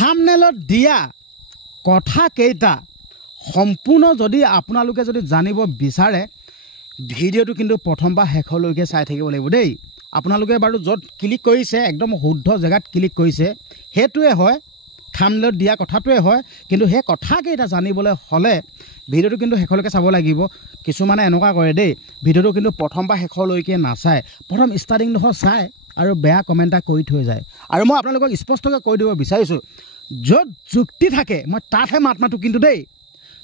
থাম্বনেলত দিয়া কথা কেইটা সম্পূৰ্ণ যদি আপোনালোকে যদি জানিব বিচাৰে ভিডিঅ'টো কিন্তু প্ৰথম পৰা শেষলৈকে চাই থাকিব লাগিব দেই। আপোনালোকে বাৰু য'ত ক্লিক কৰিছে একদম শুদ্ধ জেগাত ক্লিক কৰিছে সেইটোৱে হয়, থাম্বনেলত দিয়া কথাটোৱে হয়, কিন্তু সেই কথা কেইটা জানিবলৈ হ'লে ভিডিঅ'টো কিন্তু শেষলৈকে চাব লাগিব। কিছুমানে এনেকুৱা কৰে দেই, ভিডিঅ'টো কিন্তু প্ৰথম পৰা শেষলৈকে নাচায়, প্ৰথম ষ্টাৰ্টিংডোখৰ চায় আৰু বেয়া কমেণ্ট এটা কৰি থৈ যায়। আৰু মই আপোনালোকক স্পষ্টকৈ কৈ দিব বিচাৰিছোঁ, য'ত যুক্তি থাকে মই তাতহে মাত মাতোঁ কিন্তু দেই।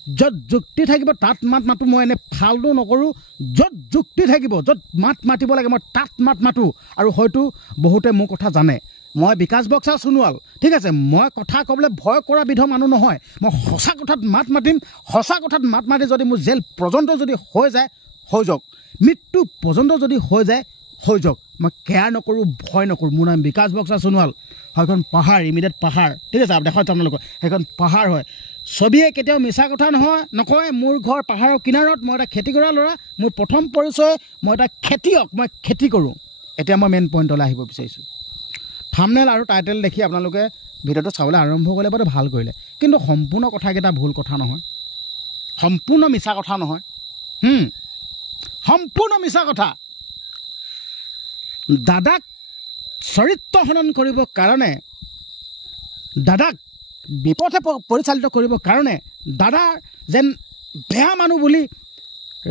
য'ত যুক্তি থাকিব তাত মাত মাতোঁ, মই এনে ফাল্টু নকৰোঁ। য'ত যুক্তি থাকিব, য'ত মাত মাতিব লাগে মই তাত মাত মাতোঁ। আৰু হয়তো বহুতে মোৰ কথা জানে, মই বিকাশ বক্সা সোণোৱাল, ঠিক আছে। মই কথা ক'বলৈ ভয় কৰা বিধৰ মানুহ নহয়। মই সঁচা কথাত মাত মাতিম, সঁচা কথাত মাত মাতি যদি মোৰ জেল পৰ্যন্ত যদি হৈ যায় হৈ যাওক, মৃত্যু পৰ্যন্ত যদি হৈ যায় হৈ যাওক, মই কেয়াৰ নকৰোঁ, ভয় নকৰোঁ। মোৰ নাম বিকাশ বক্সা সোণোৱাল। সেইখন পাহাৰ, ইমিডিয়েট পাহাৰ, ঠিক আছে। দেখাইছোঁ আপোনালোকক, সেইখন পাহাৰ হয়। ছবিয়ে কেতিয়াও মিছা কথা নকয়। মোৰ ঘৰ পাহাৰৰ কিনাৰত, মই এটা খেতি কৰা ল'ৰা। মোৰ প্ৰথম পৰিচয়, মই এটা খেতিয়ক, মই খেতি কৰোঁ। এতিয়া মই মেইন পইণ্টলৈ আহিব বিচাৰিছোঁ। থাম্বনেল আৰু টাইটেল দেখি আপোনালোকে ভিডিঅ'টো চাবলৈ আৰম্ভ কৰিলে বাৰু ভাল কৰিলে, কিন্তু সম্পূৰ্ণ কথাকেইটা ভুল কথা নহয়, সম্পূৰ্ণ মিছা কথা নহয়, সম্পূৰ্ণ মিছা কথা। দাদাক চৰিত্ৰ হনন কৰিবৰ কাৰণে, দাদাক বিপথে পৰিচালিত কৰিবৰ কাৰণে, দাদা যেন বেয়া মানুহ বুলি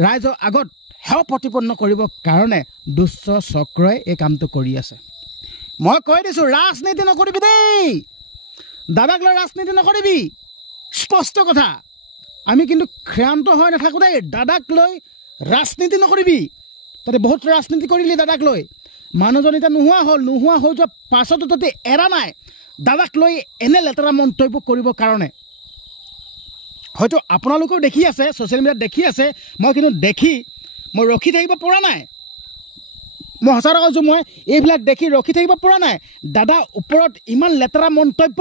ৰাইজৰ আগত সেৱা প্ৰতিপন্ন কৰিবৰ কাৰণে দুষ্ট চক্ৰই এই কামটো কৰি আছে। মই কৈ দিছোঁ, ৰাজনীতি নকৰিবি দেই, দাদাক লৈ ৰাজনীতি নকৰিবি, স্পষ্ট কথা। আমি কিন্তু ক্ষান্ত হৈ নাথাকোঁ দেই, দাদাক লৈ ৰাজনীতি নকৰিবি। তাতে বহুত ৰাজনীতি কৰিলি দাদাক লৈ, মানুহজন এতিয়া নোহোৱা হৈ যোৱা পাছতো তাতে এৰা নাই দাদাক লৈ এনে লেতেৰা মন্তব্য কৰিবৰ কাৰণে। হয়তো আপোনালোকেও দেখি আছে, ছ'চিয়েল মিডিয়াত দেখি আছে, মই কিন্তু মই ৰখি থাকিব পৰা নাই। মই সঁচা কথা কৈছোঁ, মই এইবিলাক দেখি ৰখি থাকিব পৰা নাই। দাদা ওপৰত ইমান লেতেৰা মন্তব্য,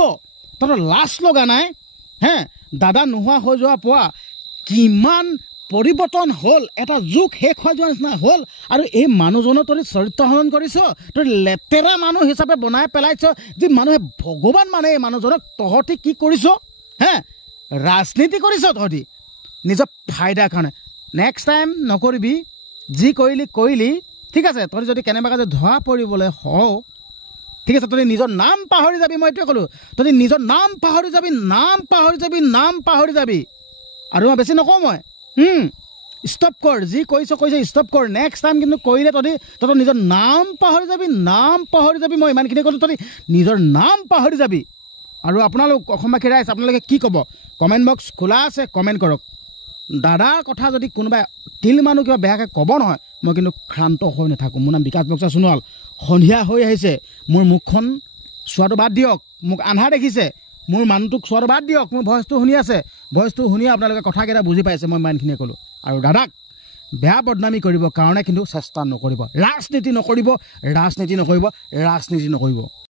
তহঁতৰ লাজ লগা নাই হে? দাদা নোহোৱা হৈ যোৱা পোৱা কিমান পৰিৱৰ্তন হ'ল, এটা যুগ শেষ হৈ যোৱাৰ নিচিনা হ'ল। আৰু এই মানুহজনৰ তই চৰিত্ৰ হনন কৰিছ, তই লেতেৰা মানুহ হিচাপে বনাই পেলাইছ, যি মানুহে ভগৱান মানে এই মানুহজনক। তহঁতি কি কৰিছ হে? ৰাজনীতি কৰিছ তহঁতি নিজৰ ফাইদাৰ কাৰণে। নেক্সট টাইম নকৰিবি, যি কৰিলি ঠিক আছে। তহঁতি যদি কেনেবাকৈ যদি ধৰা পৰিবলৈ হওঁ, ঠিক আছে, তহঁতি নিজৰ নাম পাহৰি যাবি। মই এইটোৱে ক'লোঁ, তহঁতি নিজৰ নাম পাহৰি যাবি, নাম পাহৰি যাবি। আৰু মই বেছি নকওঁ, মই ষ্টপ কৰ, যি কৈছ ষ্টপ কৰ। নেক্সট টাইম কিন্তু কৰিলে তহঁতৰ নিজৰ নাম পাহৰি যাবি। মই ইমানখিনি ক'লোঁ, তহঁতি নিজৰ নাম পাহৰি যাবি। আৰু আপোনালোক অসমবাসী ৰাইজ, আপোনালোকে কি ক'ব? কমেণ্ট বক্স খোলা আছে, কমেণ্ট কৰক। দাদাৰ কথা যদি কোনোবাই তিল মানুহ কিবা বেয়াকৈ ক'ব নহয়, মই কিন্তু ক্ষান্ত হৈ নাথাকোঁ। মোৰ নাম বিকাশ বক্সা সোণোৱাল। সন্ধিয়া হৈ আহিছে, মোৰ মুখখন চোৱাটো বাদ দিয়ক, মোক আন্ধাৰ দেখিছে, মোৰ মানুহটোক চোৱাটো বাদ দিয়ক। মোৰ ভইচটো শুনি আছে, ভইচটো শুনি আপোনালোকে কথাকেইটা বুজি পাইছে, মই ইমানখিনিয়ে ক'লোঁ। আৰু দাদাক বেয়া বদনামী কৰিবৰ কাৰণে কিন্তু চেষ্টা নকৰিব, ৰাজনীতি নকৰিব।